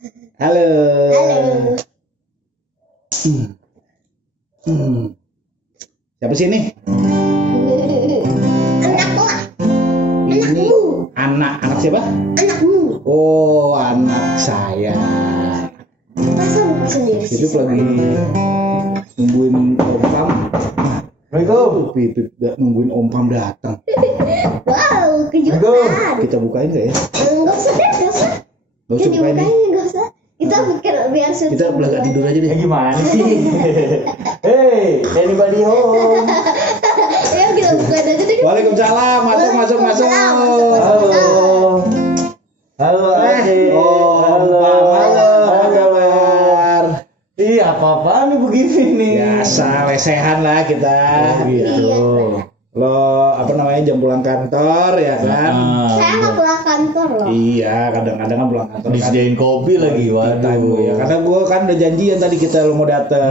Halo. Halo. Siapa sih ini? Anakku. Ini anak siapa? Anakmu. Oh, anak saya. Masa bukan sendiri sih? Itu lagi nungguin Om Pam. Assalamualaikum. Pipip nungguin Om Pam datang. Wow, kejutan. Kita bukain nggak ya? Enggak usah deh, enggak usah. Nggak usah Jadi bukain nih. bukain enggak usah. Kita pikir biar Kita belakang tidur aja deh. Gimana sih? Hey, anybody home? Ya kita bukain aja deh. Waalaikumsalam. Masuk. Halo. Halo, Ade. Om Pam, halo. Apa kabar? Ih, apa-apaan nih begini nih? Biasa, lesehan lah kita. Gitu. Lo apa namanya jam pulang kantor ya kan? Saya nggak pulang kantor loh. Iya, kadang-kadang kan pulang kantor kan. Disediain kopi lagi, waduh. Ya, karena gue kan udah janjian tadi kita lo mau dateng.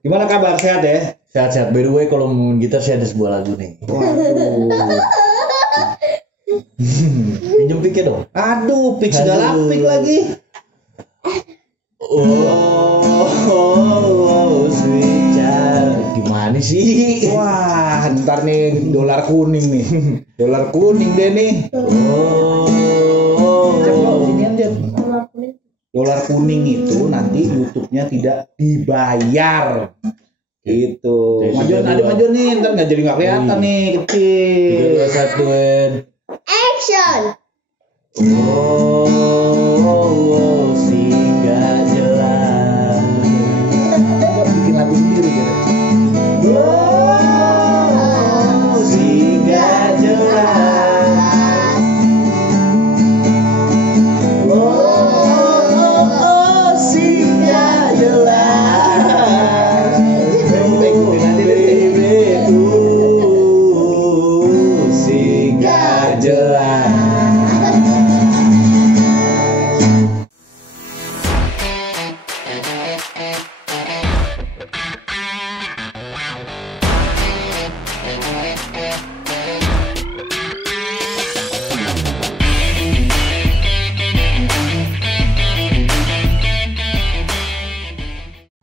Gimana kabar, sehat ya? Sehat-sehat. By the way, kalau ngomongin gitar saya ada sebuah lagu nih. Waduh. Pinjem pick-nya dong. Aduh, pick segala Aduh. pick lagi. Sweet child. Gimana sih? Wah, ntar nih dolar kuning nih. Dolar kuning deh nih. Cek lo, sinian dia. Dolar kuning itu nanti YouTube-nya tidak dibayar. Gitu. Maju nih, ntar nggak jadi nggak kelihatan nih, kecil. 3, 2, 1, Action. Singa jelas. Bikin lagu sendiri gitu. Singa jelas. Singa jelas. Babyku, singa jelas.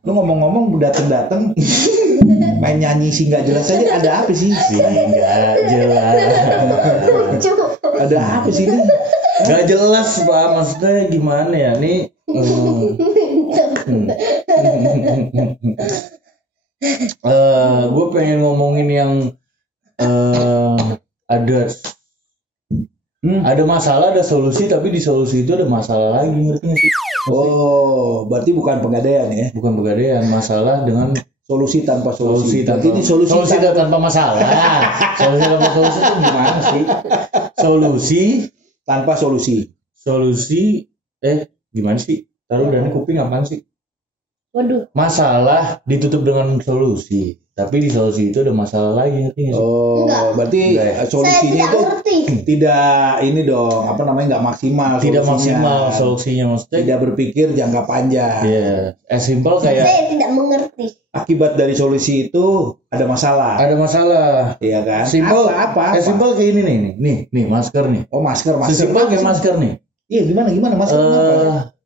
Lu ngomong-ngomong dateng main nyanyi sih nggak jelas aja, ada apa sih? Singa jelas. Lucu. Ada apa sih ini? Gak jelas Pak, maksudnya gimana ya nih? Gue pengen ngomongin yang ada masalah, ada solusi, tapi di solusi itu ada masalah lagi, ngerti nggak sih? Oh, berarti bukan pegadaian ya? Bukan pegadaian, masalah dengan Solusi tanpa solusi. tanpa Berarti ini solusi tanpa masalah. Solusi tanpa solusi itu gimana sih? tanpa solusi. Gimana sih? Taruh dari kuping apaan sih? Waduh. Masalah ditutup dengan solusi, tapi di solusi itu ada masalah lagi, ngerti nggak sih? Oh, Enggak. berarti Enggak ya? Saya solusinya tidak itu ngerti. tidak ini dong, apa namanya nggak maksimal. Tidak solusinya. maksimal solusinya, maksudnya. Tidak berpikir jangka panjang. Iya, simple kayak Saya tidak mengerti. Akibat dari solusi itu ada masalah. ada masalah. Iya kan? Simple, Apa? simple kayak ini nih masker nih. Oh, masker. Sesimpel kayak masker nih. Iya, gimana masker? Kenapa?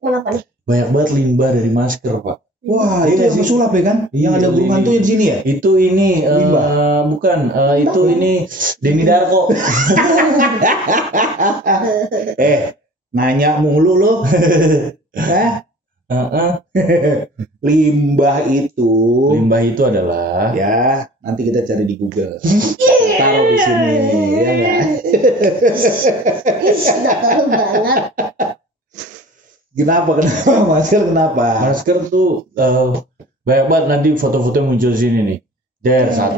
Kenapa nih? Banyak banget limbah dari masker, Pak. Wah, Iya itu yang sih. pesulap ya kan? Iya, Yang ada burungan ini. tuh yang di sini ya? Itu ini bukan itu ini Denny Darko. Nanya mulu lo. Limbah itu Limbah itu adalah ya, nanti kita cari di Google. Taruh di sini ya enggak? Sudah tahu banget. Kenapa masker kenapa? masker tuh banyak banget, nanti foto-foto muncul di sini nih. Der 1,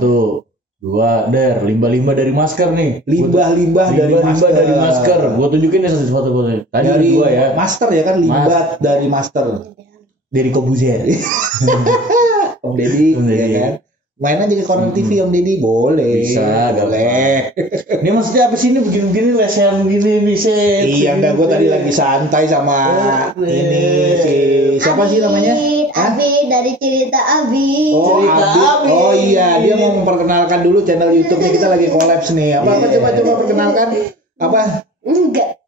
2, der limbah-limbah dari masker nih. Limbah dari masker. Gua tunjukin nih satu foto-foto. Tadi ada Dari 2 ya. master ya kan, limbah dari master. Dari Kobuzer. Om Deddy, Om Deddy. ya kan? Main aja di Corner TV Om Deddy, boleh. Bisa, boleh. Ini maksudnya apa sih, ini begini-begini lesehan begini nih set. Iya, enggak, gue tadi lagi santai sama ini si siapa sih namanya? Abi dari cerita Abi. Oh, Cerita Abi. Abi. Oh iya, dia mau memperkenalkan dulu channel YouTube-nya, kita lagi kolaps nih. Apa Iya. coba perkenalkan? Apa? Enggak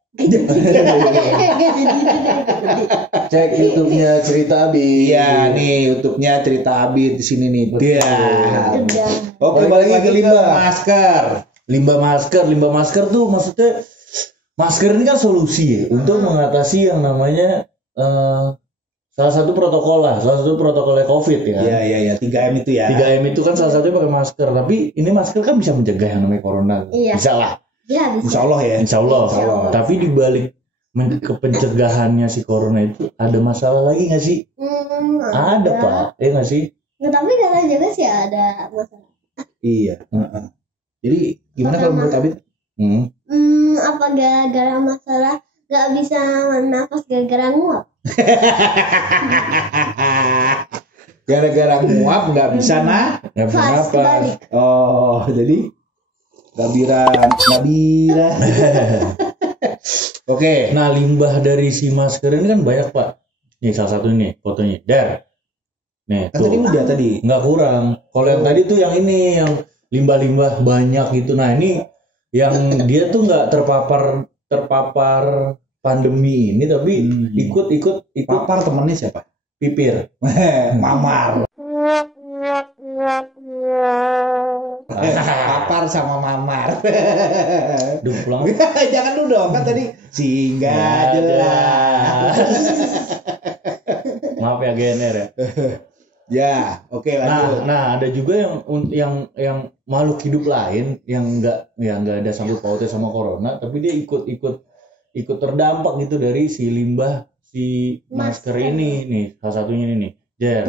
Cek YouTube-nya Cerita Abi. Iya nih YouTube-nya Cerita Abi di sini nih. Dia. Udah. Oke, balik lagi ke masker. Limbah masker tuh maksudnya masker ini kan solusi ya untuk mengatasi yang namanya salah satu protokolnya COVID ya. Iya, 3M itu ya. 3M itu kan salah satunya pakai masker, tapi ini masker kan bisa mencegah yang namanya corona. Iya. Bisa lah. Ya, bisa. Insya Allah ya. Insya Allah. Insya Allah. Tapi dibalik ke pencegahannya si corona itu ada masalah lagi nggak sih? Ada Pak, ya nggak sih? Nggak, tapi karena juga sih ada masalah. Iya. Jadi gimana kalau menurut Abi? Apa gara-gara masalah nggak bisa nafas gara-gara nguap? Gara-gara nguap nggak bisa Nggak bisa Pas nafas. balik. Oh, jadi nggak bira. Oke. Nah, limbah dari si masker ini kan banyak Pak. Nih salah satu nih fotonya. Dar. Nih Kan tadi tuh. udah tadi. Nggak kurang. Kalau yang tadi tuh yang ini yang limbah-limbah banyak gitu. Nah ini yang dia tuh nggak terpapar pandemi ini tapi ikut Papar temennya siapa? pipir. Mamar. Papar sama mamar. Duh pulang. Jangan dulu dong, kan tadi singgah jelas. Maaf ya GNR ya. Ya, oke lanjut. Nah ada juga yang makhluk hidup lain yang nggak ada sangkut pautnya sama corona tapi dia ikut terdampak gitu dari si limbah si masker ini nih salah satunya ini nih. Jer.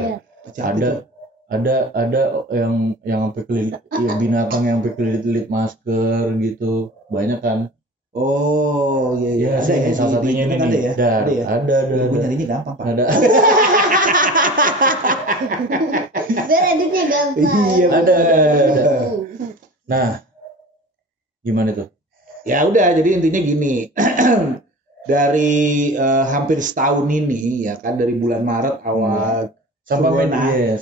Ada yang sampai kelilit ya, binatang yang sampai kelilit masker gitu banyak kan. Oh iya. Ada ya, salah satunya ini ada nih. ya. Ada ya. Ada. Gue nyarinya gampang Pak. Ada. Biar editnya gampang. Iya. Ada. Nah, gimana tuh? Ya udah, jadi intinya gini. Dari hampir setahun ini ya kan, dari bulan Maret awal Sampah corona. media,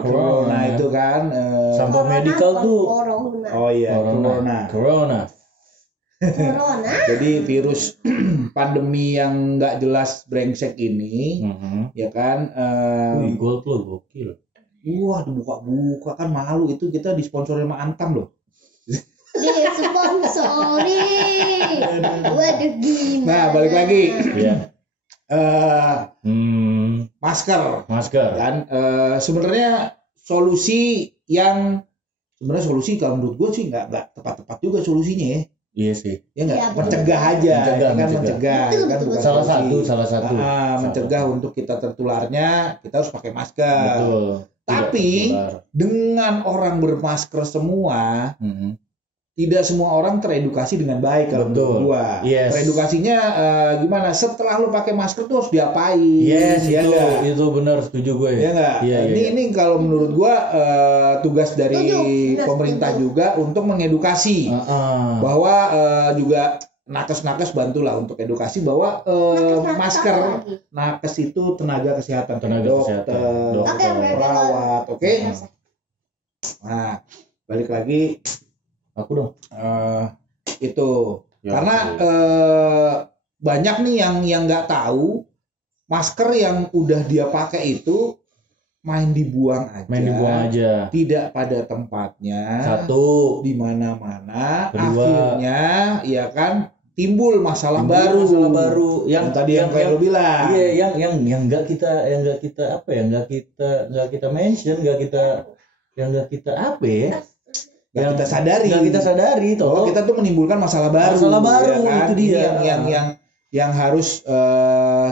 Corona itu kan sampah medical tuh. Corona. oh iya, corona. Jadi virus pandemi yang nggak jelas brengsek ini ya kan Wih, gold lo gokil. wah dibuka-buka kan malu, itu kita disponsori sama Antam loh. Disponsori. Waduh gimana? Nah, balik lagi. Iya. Masker Masker. kan sebenarnya solusi kalau menurut gue sih nggak tepat juga solusinya ya. Iya sih. Ya nggak, Iya, mencegah aja, Mencegah. ya kan Betul. bukan Salah solusi. satu. Mencegah untuk kita tertularnya, kita harus pakai masker. Betul. Tapi dengan orang bermasker semua, tidak semua orang teredukasi dengan baik kalau menurut gua. Yes. Teredukasinya gimana? Setelah lu pakai masker tuh harus diapain? Yes, ya nggak? itu benar, setuju gue. Ya nggak? Iya, Ini kalau menurut gua tugas dari Setuju. pemerintah juga untuk mengedukasi bahwa juga nakes bantulah untuk edukasi bahwa masker, nakes itu tenaga kesehatan, dokter, Oke. perawat, oke? Nah, balik lagi Aku dong. itu Ya, karena banyak nih yang nggak tahu masker yang udah dia pakai itu main dibuang aja, tidak pada tempatnya, Satu. di mana-mana, Kedua. akhirnya ya kan timbul masalah baru yang tadi yang kayak lo bilang. Iya, yang nggak kita mention, nggak kita apa ya? Nggak kita sadari toh. kita tuh menimbulkan masalah baru ya kan? Itu dia. Ini yang harus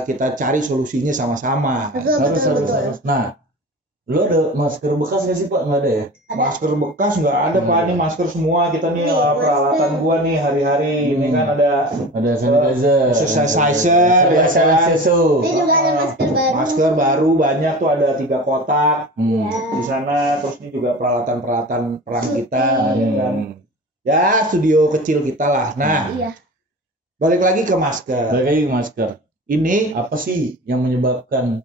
kita cari solusinya sama-sama. Betul. Nah, lo ada masker bekas nggak sih Pak? Nggak ada ya? Masker bekas nggak ada Pak, ini masker semua kita nih, Nih, peralatan masker. gua nih hari-hari ini kan ada Sanitizer, sanitizer, ya kan? Ini juga ada masker baru. Masker baru banyak tuh, ada 3 kotak Iya. di sana. Terus ini juga peralatan perang kita ya Hmm. kan? Ya studio kecil kita lah. Nah, Iya. balik lagi ke masker. Balik lagi ke masker. Ini Apa sih yang menyebabkan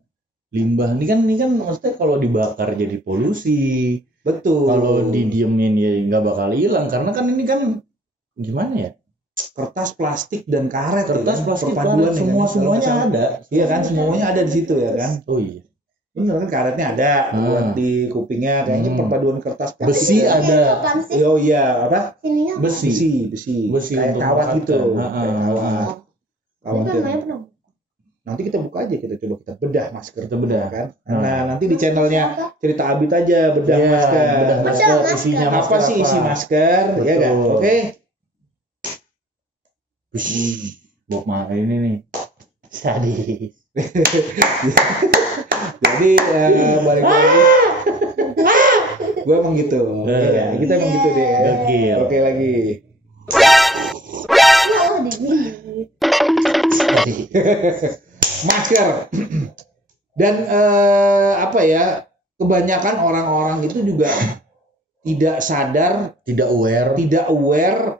limbah? Ini kan maksudnya kalau dibakar jadi polusi. betul. Kalau didiemin ya nggak bakal hilang karena kan ini kan gimana ya? kertas, plastik dan karet. Kertas, ya kan? plastik, Perpaduan karet, ya kan? semuanya Kalau nggak salah. ada. Iya kan, semuanya ada di situ ya kan. Oh iya. Bener kan, karetnya ada buat di kupingnya, kayaknya perpaduan kertas, plastik. Besi ada. Oh iya, apa? Sininya Besi Kayak untuk kawat mengangkat. gitu. Heeh. Kayak kawat. Kawat kan yang- main belum? Nanti kita buka aja, kita coba kita bedah masker. Kita bedah. kan. Nah. Nah, nanti di channelnya Cerita Abid aja bedah Iya, masker. bedah masker. Bedah masker. Isinya Apa masker sih isi masker? Ya kan? Betul. Oke. Bob Marley ini nih. Sadis. Jadi balik lagi. Gue emang gitu. Ya, kita emang gitu deh. Gokil. Oke lagi. Malah digigit. Masker. Dan apa ya? Kebanyakan orang-orang itu juga tidak sadar, Tidak aware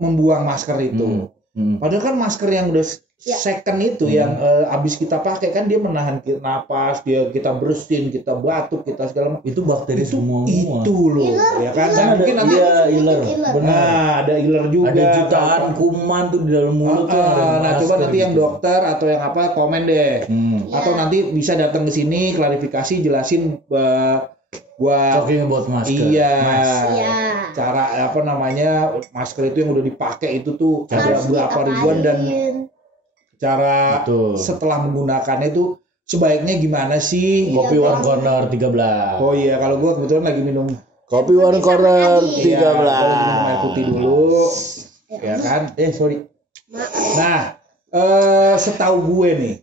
membuang masker itu. Padahal kan masker yang udah second itu yang abis kita pakai kan dia menahan napas, kita bersin, kita batuk, kita segala macam. Itu bakteri semua. Itu loh, ya kan? Kan Dan ada mungkin nanti iler. Benar. nah, ada iler juga. Ada jutaan kuman tuh di dalam mulut tuh. Nah, coba nanti yang dokter atau yang apa komen deh. Atau nanti bisa datang ke sini klarifikasi jelasin gua Talking about masker. iya. Iya. Cara apa namanya masker itu yang udah dipakai itu tuh ada Harus berapa ribuan dan diapain? cara Betul. setelah menggunakannya itu sebaiknya gimana sih? Kopi Warung Corner 13. Oh iya, kalau gua kebetulan lagi minum Kopi Warung Corner iya, gua lagi minum air putih dulu, ya kan? Sorry. Nah, setahu gue nih,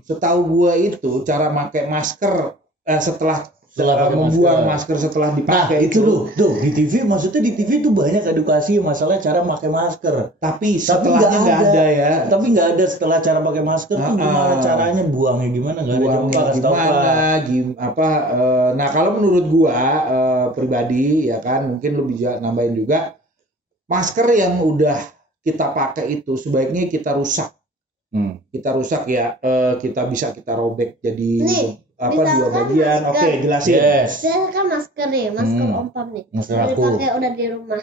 setahu gue itu cara pakai masker setelah Setelah pakai membuang masker setelah Nah, dipakai itu tuh di TV, maksudnya di TV tuh banyak edukasi masalah cara pakai masker. Tapi setelahnya nggak ada ya. Tapi nggak ada setelah cara pakai masker tuh gimana caranya buangnya gimana, nggak ada. Buangnya Coba kasih tahu, Pak. nah kalau menurut gua pribadi ya kan, mungkin lu bisa nambahin juga, masker yang udah kita pakai itu sebaiknya kita rusak. Kita rusak ya, kita robek jadi Nih, dua misalkan bagian. masker. Oke, jelasin. Yes. Saya kan masker nih, masker ompam nih. Masker Udah aku. dipakai udah di rumah.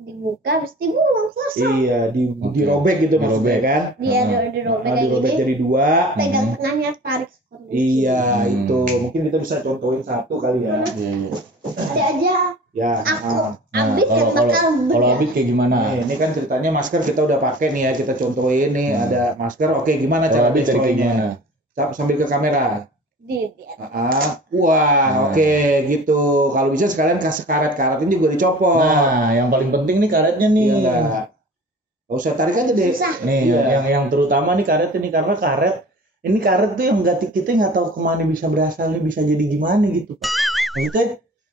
Dibuka terus dibuang selesai. Iya, dirobek gitu maksudnya Dirobek. kan. Dia dirobek kayak Dirobek gini. jadi dua. Pegang tengahnya tarik seperti ini. Iya, itu. Mungkin kita bisa contohin satu kali ya. Iya. Ada aja Ya. aku Nah, Abid yang bakal kalau bedah. Abid kayak gimana? Ini kan ceritanya masker kita udah pakai nih ya, kita contohin nih ada masker. Oke, gimana Kalau cara Abid cari kayak gimana? destroynya? Sambil ke kamera. Di Wah, oke gitu. Kalau bisa sekalian kasih karet-karetnya juga dicopot. Nah, yang paling penting nih karetnya nih. Iya enggak. Gak usah tarik aja deh. susah. Nih, Iya. yang terutama nih karet ini, karena karet tuh yang kita nggak tahu kemana bisa berasal, nih bisa jadi gimana gitu, Pak. Maksudnya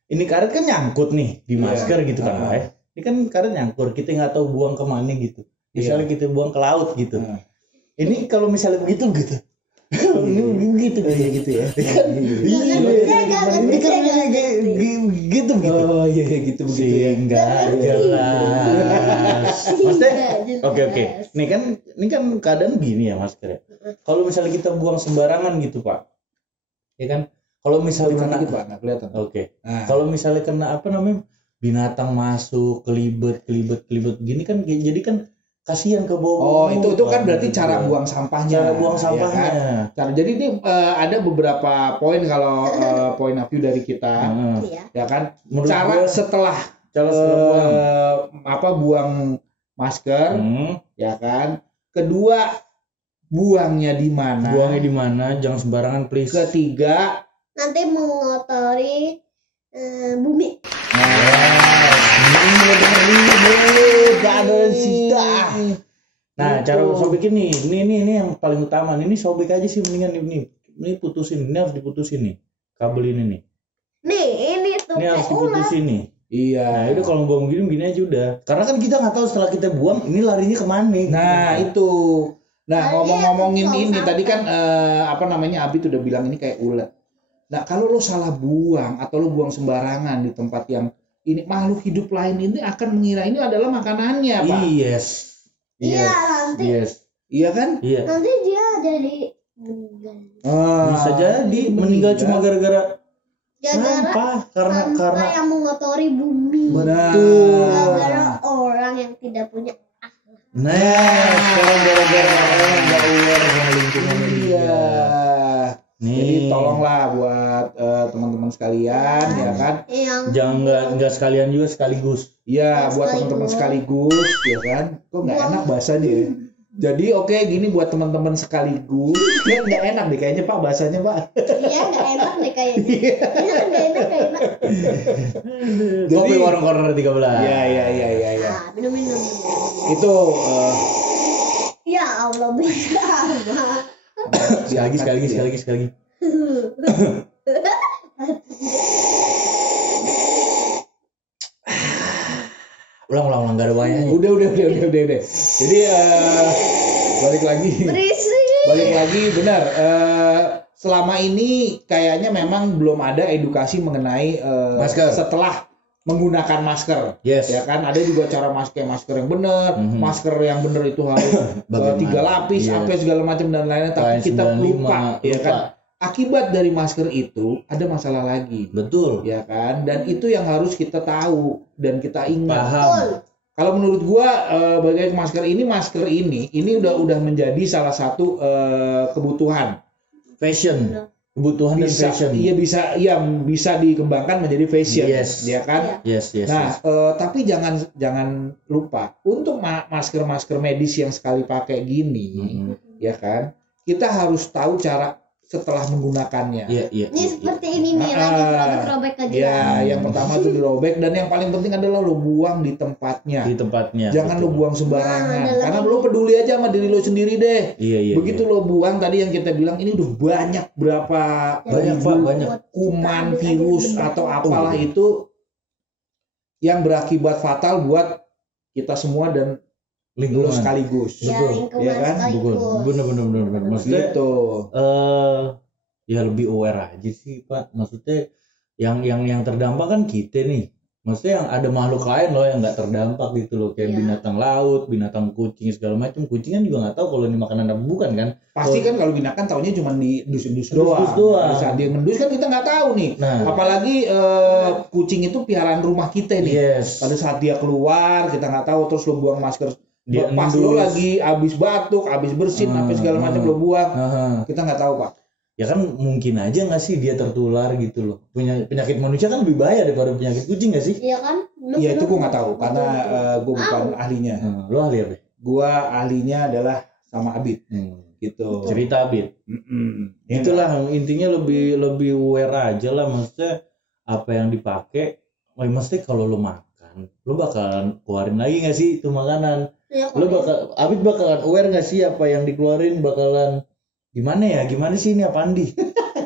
ini karet kan nyangkut nih di masker gitu kan, Pak. Ini kan karet nyangkut, kita nggak tahu buang kemana gitu. Misalnya kita buang ke laut gitu. Ini kalau misalnya begitu gitu. Ini gitu gitu ya. Iya, ini kan gitu. Oh iya gitu begitu ya. Enggak jelas. Maksudnya oke. Ini kan keadaan gini ya masker ya. Kalau misalnya kita buang sembarangan gitu, Pak. Ya kan? Kalau misalnya kena dikit, Pak, nggak kelihatan. Oke. Nah. Kalau misalnya kena apa namanya? Binatang masuk, kelibet gini kan jadi kan kasihan ke bawah. Oh, itu kan berarti cara buang sampahnya. Cara buang ya sampahnya. kan? Jadi ini ada beberapa poin kalau point of view dari kita, Iya. ya kan? Menurut Cara gua, setelah buang masker, ya kan? Kedua, buangnya di mana? Buangnya di mana? Jangan sembarangan, please. Ketiga, Nanti mengotori bumi. Nah, cara sobek ini yang paling utama. Ini sobek aja sih mendingan ini putusin. Ini harus diputusin nih. Kabel ini nih. Nih, ini tuh Ini harus kayak ular. diputusin nih. iya. Nah, udah kalau buang gini aja udah. Karena kan kita nggak tahu setelah kita buang ini larinya kemana. Nah, itu. Nah, Nah, ngomong-ngomongin iya, ini sampah. tadi kan Abid udah bilang ini kayak ular. Nah, kalau lo salah buang atau lo buang sembarangan di tempat yang ini, makhluk hidup lain ini akan mengira ini adalah makanannya, Pak. Yes. Iya, nanti Yes. Iya kan? Iya. nanti dia jadi meninggal. Bisa jadi meninggal cuma gara-gara sampah karena sampah yang mengotori bumi. betul. Gara-gara orang yang tidak punya akhlak. Nah, sekarang gara-gara orang yang nggak aware sama lingkungan Iya. Nih. Jadi tolonglah buat teman-teman sekalian ya kan. Yang Jangan nggak sekalian juga sekaligus. Iya, buat teman-teman sekaligus ya kan. Kok nggak enak bahasanya ya. Jadi oke gini buat teman-teman sekaligus. Ya nggak enak deh kayaknya Pak bahasanya Pak. iya nggak enak deh kayaknya. Iya nggak enak. Kopi warung corner 13. Iya. Ah, minum. Itu Ya Allah bisa. Sekali lagi. Ulang nggak ada banyak. udah. Jadi balik lagi benar. Selama ini kayaknya memang belum ada edukasi mengenai Masker. setelah menggunakan masker. Yes. Ya kan ada juga cara masker yang benar, masker yang benar itu harus 3 lapis, Iya. apa segala macam dan lainnya. Tapi kita lupa, ya kan. Akibat dari masker itu ada masalah lagi. Betul. Ya kan, dan itu yang harus kita tahu dan kita ingat. Paham. Kalau menurut gua bagaimana masker ini udah menjadi salah satu kebutuhan. Fashion. Kebutuhan dan fashion. Iya bisa dikembangkan menjadi fashion. Yes. Ya kan? Yes. Nah, tapi jangan lupa untuk masker medis yang sekali pakai gini, ya kan? Kita harus tahu cara setelah menggunakannya. Iya. Ini seperti ini nih lagi robek aja. Ya, yang pertama itu dirobek dan yang paling penting adalah lo buang di tempatnya. Di tempatnya. Jangan lo buang sembarangan. Nah, Karena lo peduli aja sama diri lo sendiri deh. Iya. Begitu lo buang tadi yang kita bilang ini udah banyak berapa Banyak, ribu Pak, banyak. kuman, virus atau apalah itu yang berakibat fatal buat kita semua dan lo Lingkungan. sekaligus. Ya, Betul. lingkungan Ya kan? sekaligus. Bener. Maksudnya Gitu. ya lebih aware aja sih Pak. Maksudnya yang terdampak kan kita nih. Maksudnya yang ada makhluk lain loh yang nggak terdampak gitu loh, kayak binatang laut, binatang kucing segala macam. Kucing kan juga nggak tahu kalau ini makanan apa bukan kan. Pasti kan kalau binatang taunya cuma di dus-dus doang. doang. Pada saat dia ngendus kan kita nggak tahu nih. Nah. Apalagi kucing itu piaraan rumah kita nih. Yes. Pada saat dia keluar kita nggak tahu terus lo buang masker. Dia Pas endus. lo lagi habis batuk, habis bersin, apa segala macam lo buang. Kita nggak tahu Pak. Ya kan mungkin aja nggak sih dia tertular gitu loh. Penyakit manusia kan lebih bahaya daripada penyakit kucing nggak sih? Iya kan? Iya itu gue nggak tahu karena gue bukan ahlinya. Lo ahli apa? Gue ahlinya adalah sama Abid gitu. Cerita Abid. Itulah intinya lebih aware aja lah, maksudnya apa yang dipakai. Mesti kalau lo makan, lo bakalan keluarin lagi nggak sih itu makanan? Iya, Lo Abid bakalan aware nggak sih apa yang dikeluarin bakalan gimana sih ini apaan di?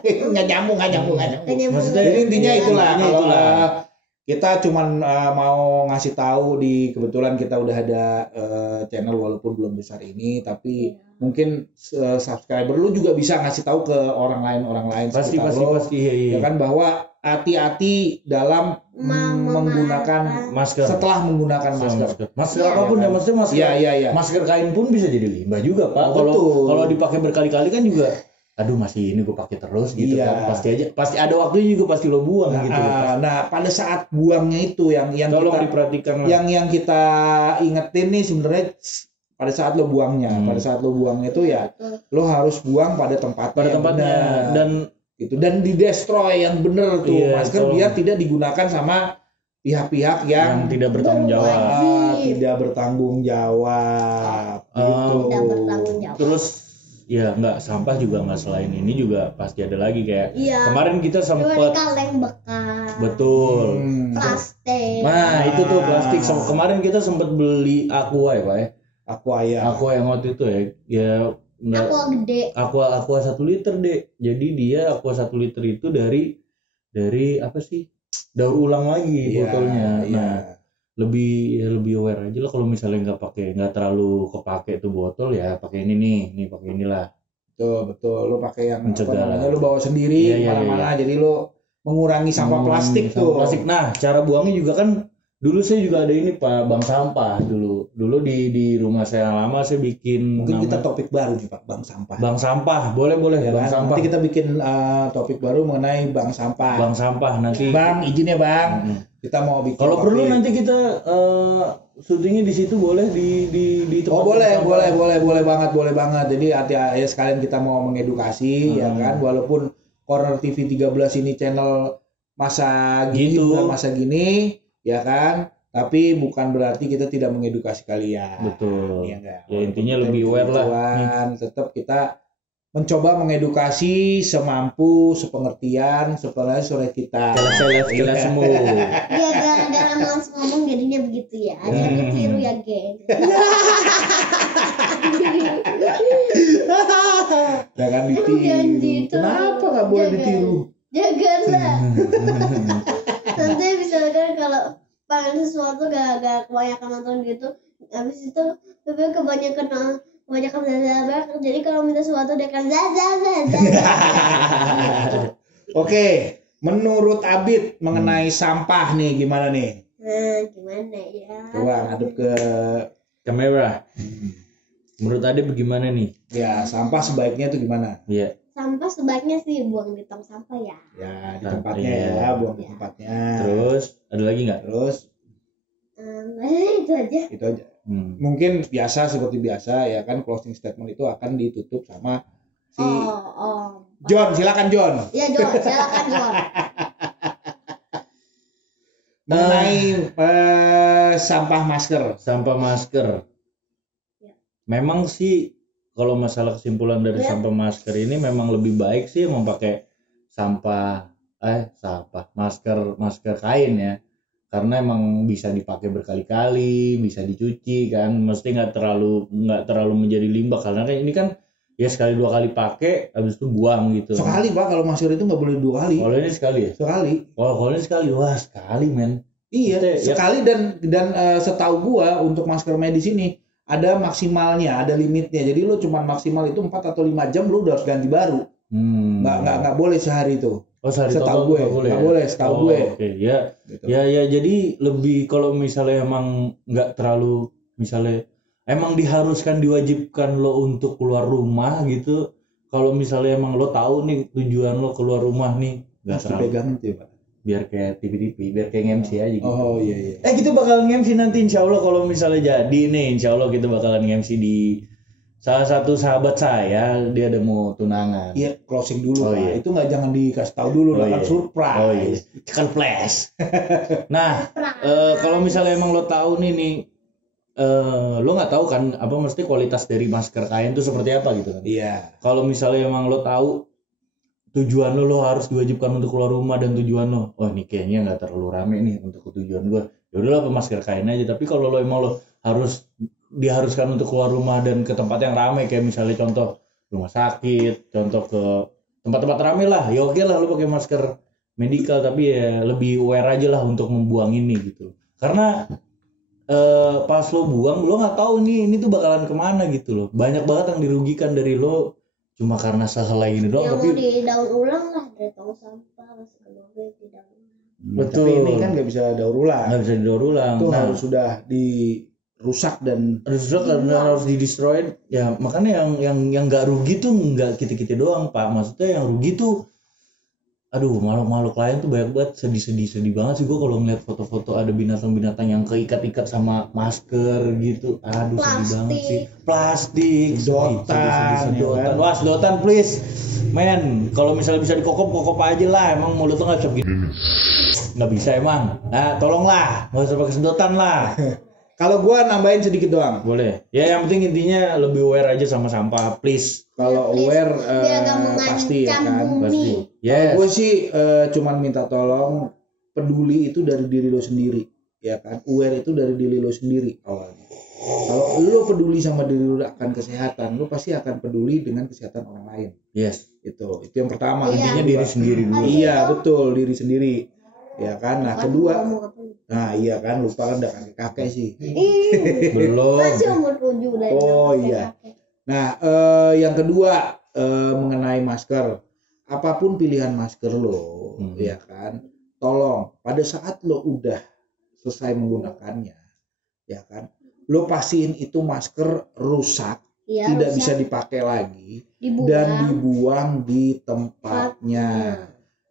nggak nyambung. Maksudnya Jadi intinya itulah. intinya Kalau itulah. kita cuman mau ngasih tahu kebetulan kita udah ada channel walaupun belum besar ini, tapi mungkin subscriber lu juga bisa ngasih tahu ke orang lain Pasti sekitar lo, iya. ya kan, bahwa hati-hati dalam menggunakan Masker. setelah menggunakan masker. Masker apapun ya, maksudnya masker. Iya. Masker kain pun bisa jadi limbah juga, Pak. Oh, betul. Kalau dipakai berkali-kali kan juga aduh masih ini gue pakai terus gitu Iya. kan. Pasti ada waktunya juga pasti lo buang gitu. Nah, pada saat buangnya itu yang Tolong kita diperhatikan lah. yang kita ingetin nih sebenarnya pada saat lo buangnya. Pada saat lo buangnya itu ya lo harus buang pada tempatnya. Benar. Dan gitu, dan di destroy yang bener tuh Iya, masker tolong. biar tidak digunakan sama pihak-pihak yang tidak bertanggung jawab. tidak bertanggung jawab gitu. Tidak bertanggung jawab. Terus ya nggak, sampah juga nggak, selain ini juga pasti ada lagi kayak Iya. kemarin kita Cuman sempat kaleng bekas. betul. Plastik. Nah itu tuh plastik. Kemarin kita sempat beli aqua ya Pak ya. Aqua yang waktu itu ya nggak. Aqua gede. Aqua 1 liter deh. Jadi dia Aqua 1 liter itu dari apa sih? Daur ulang lagi botolnya. Nah, lebih aware aja lah kalau misalnya nggak terlalu kepake tuh botol ya pakai ini nih pakai inilah. Betul lo pakai yang Mencegah. lo bawa sendiri Iya. mana-mana, jadi lo mengurangi sampah plastik tuh. Plastik. Nah, cara buangnya juga kan Dulu saya juga ada ini Pak, bank sampah dulu. Dulu di rumah saya yang lama saya bikin Mungkin kita topik baru nih Pak, bank sampah. bank sampah. Boleh Ya bank kan? sampah. Nanti kita bikin topik baru mengenai bank sampah. Bank sampah nanti. Bang, izin ya Bang. Kita mau bikin Kalau perlu topik. nanti kita syutingnya di situ boleh di tempat. Oh boleh banget. Jadi ya sekalian kita mau mengedukasi ya kan, walaupun Corner TV 13 ini channel masa gini Gitu. bukan masa gini ya kan, tapi bukan berarti kita tidak mengedukasi kalian. Betul. Iya enggak? Ya intinya lebih aware lah. Tetap kita mencoba mengedukasi semampu, sepengertian, sore kita. Kelas semua. Iya, gara-gara males ngomong jadinya begitu ya. Jangan ditiru ya, geng. Jangan Janji ditiru. itu. Kenapa nggak boleh Jangan. ditiru? Janganlah. Nanti misalkan kalau pengen sesuatu gak kebanyakan nonton gitu, habis itu Bebe kebanyakan zazabar, jadi kalau minta sesuatu dia akan zazabar. Oke, menurut Abid mengenai sampah nih gimana nih? Nah, gimana ya? Coba ngadep ke Kamera. Menurut Ade bagaimana nih? ya sampah sebaiknya itu gimana? Iya. Sampah sebaiknya sih buang di tong sampah ya. Ya di Sampah, tempatnya iya. ya, buang di tempatnya. Terus ada lagi nggak? Terus Itu aja. itu aja. Mungkin seperti biasa ya kan, closing statement itu akan ditutup sama si Oh. John. Silakan John. Ya John, silakan John. Mengenai sampah masker. Sampah masker. Ya. Memang sih kalau masalah kesimpulan dari Ya. sampah masker ini memang lebih baik sih memakai masker kain ya. Karena emang bisa dipakai berkali-kali, bisa dicuci kan, mesti nggak terlalu menjadi limbah, karena kan ini kan ya sekali 2 kali pakai habis itu buang gitu. Sekali Pak, kalau masker itu nggak boleh 2 kali. Kalau ini sekali ya? Sekali. Kalau ini sekali, wah sekali men. Iya, Kita- sekali dan setahu gua untuk masker medis ini ada maksimalnya, ada limitnya. Jadi lu cuma maksimal itu 4 atau 5 jam lu udah harus ganti baru. Nggak boleh sehari itu. Oh, sehari Setahu total gue, nggak boleh, setahu gue. Oke, ya. Gitu. Ya jadi lebih kalau misalnya emang nggak terlalu, misalnya emang diharuskan diwajibkan lo untuk keluar rumah gitu. Kalau misalnya emang lo tahu nih tujuan lo keluar rumah nih, nggak Harus terlalu, dipegangin tuh ya, Pak. biar kayak TV, biar kayak MC aja gitu. Oh iya. Kita bakal MC nanti insya Allah kalau misalnya jadi nih, insya Allah kita bakalan MC di salah satu sahabat saya, dia ada mau tunangan. Iya, closing dulu Oh, Pak. iya. Itu nggak jangan dikasih tahu dulu, Oh, akan iya. surprise. Oh iya, cekan flash. Nah, kalau misalnya emang lo tahu nih, lo nggak tahu kan apa mesti kualitas dari masker kain itu seperti apa gitu kan. Iya. Kalau misalnya emang lo tahu tujuan lo harus diwajibkan untuk keluar rumah, dan tujuan lo, oh ini kayaknya nggak terlalu rame nih untuk tujuan gue, yaudahlah apa masker kain aja. Tapi kalau lo emang lo harus diharuskan untuk keluar rumah dan ke tempat yang rame, kayak misalnya contoh rumah sakit, contoh ke tempat-tempat rame lah, ya oke lah lo pakai masker medikal, tapi ya lebih aware aja lah untuk membuang ini gitu. Karena pas lo buang lo nggak tahu ini tuh bakalan kemana gitu loh. Banyak banget yang dirugikan dari lo cuma karena sehelai ini doang. Yang Tapi mau didaur ulang lah dari tong sampah masuk ke mobil didaur ulang. Betul. Tapi ini kan nggak bisa daur ulang. nggak bisa didaur ulang. Itu Nah, harus sudah dirusak dan harus di-destroy. Ya makanya yang nggak rugi tuh nggak kita doang Pak. Maksudnya yang rugi tuh, aduh, makhluk lain tuh banyak banget. Sedih banget sih gue kalau ngeliat foto-foto ada binatang-binatang yang keikat-ikat sama masker gitu. Aduh, sedih banget sih. Plastik, Sedotan, sedotan. ya kan? Wah, sedotan please. Men, kalau misalnya bisa dikokop aja lah. Emang mulut lo nggak cocok gitu. Nggak bisa emang. Nah, tolonglah, nggak usah pakai sedotan lah. kalau gua nambahin sedikit doang. Boleh. Ya yang penting intinya lebih aware aja sama sampah, please. Kalau Please, aware biar gak pasti ya mengancam kan. bumi. Pasti. Yes. Gue sih cuman minta tolong, peduli itu dari diri lo sendiri, ya kan. Aware itu dari diri lo sendiri awalnya. Kalau lo peduli sama diri lo akan kesehatan, lo pasti akan peduli dengan kesehatan orang lain. Yes. Itu yang pertama. Iya. Intinya diri sendiri dulu. Iya betul, diri sendiri, ya kan. Nah kedua, Ngomong apa? nah iya kan, lupa kan udah kakek sih. Ih, Belum. masih umur 7 dari Oh, kakek-kakek. iya. Nah yang kedua mengenai masker, apapun pilihan masker lo, ya kan, tolong pada saat lo udah selesai menggunakannya, ya kan, lo pastiin itu masker rusak, Iya, tidak rusak. bisa dipakai lagi, Dibuang. dan dibuang di tempatnya,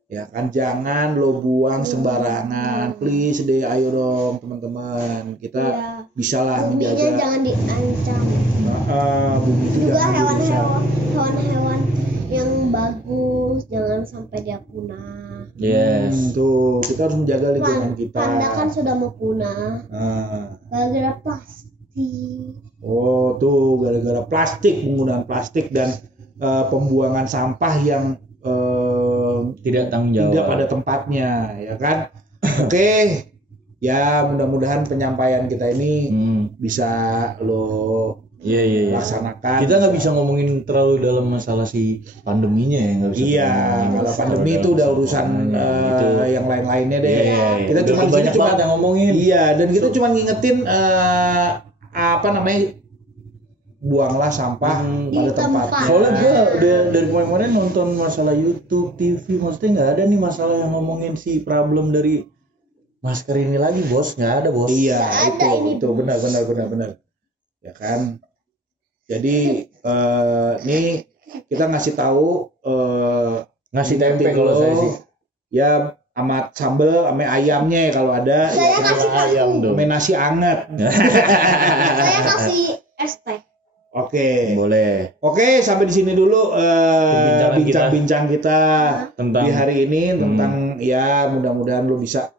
ya kan, jangan lo buang sembarangan, please deh, ayo dong teman-teman, kita Iya. bisalah Buminya menjaga jangan diancam. bumi itu Juga jangan dirusak. hewan-hewan yang bagus jangan sampai dia punah. Yes. Tuh kita harus menjaga lingkungan kita. Panda kan sudah mau punah Nah. gara-gara plastik. Oh tuh gara-gara plastik, penggunaan plastik dan pembuangan sampah yang Tidak tanggung jawab. tidak pada tempatnya, ya kan? Oke, ya mudah-mudahan penyampaian kita ini bisa lo Iya. laksanakan. Kita nggak bisa ngomongin terlalu dalam masalah si pandeminya ya, nggak bisa. Iya, ngomongin kalau terlalu pandemi dalam itu udah masalah urusan itu. yang lain-lainnya deh. Iya. Kita Udah cuma di sini banyak cuma banget yang ngomongin. iya, dan kita cuma ngingetin apa namanya, buanglah sampah Di pada tempat. tempatnya. Soalnya gue udah dari kemarin nonton masalah YouTube, TV, maksudnya nggak ada nih masalah yang ngomongin si problem dari masker ini lagi, bos. Nggak ada, bos. Iya, Nggak ada ini, itu benar. Ya kan. Jadi nih kita ngasih tahu Ngasih tempe ngingetin kalau lo, saya sih. ya sama sambel sama ayamnya ya kalau ada, Saya ya, kasih ayam dong. sama nasi anget. Saya kasih es teh. Oke. Boleh. Oke, sampai di sini dulu Perbincangan bincang-bincang kita Tentang di hari ini tentang ya mudah-mudahan lo bisa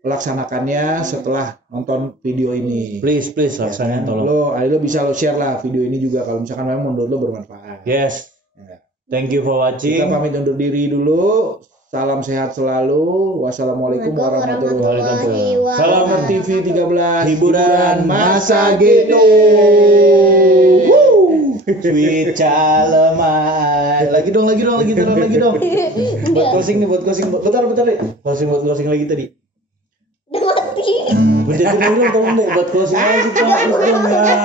melaksanakannya setelah nonton video ini. please laksanain tolong. Lo bisa lo share lah video ini juga kalau misalkan memang menurut lo bermanfaat. Yes. Ya. Thank you for watching. Kita pamit undur diri dulu. Salam sehat selalu. Wassalamualaikum warahmatullahi wabarakatuh. Salam RTV 13 Hiburan masa gitu. Sweet Calemai. Lagi dong. Buat closing nih, Bentar deh. Closing lagi tadi. Udah mati. Bentar dulu tolong deh buat closing lagi, Pak. Dong ya.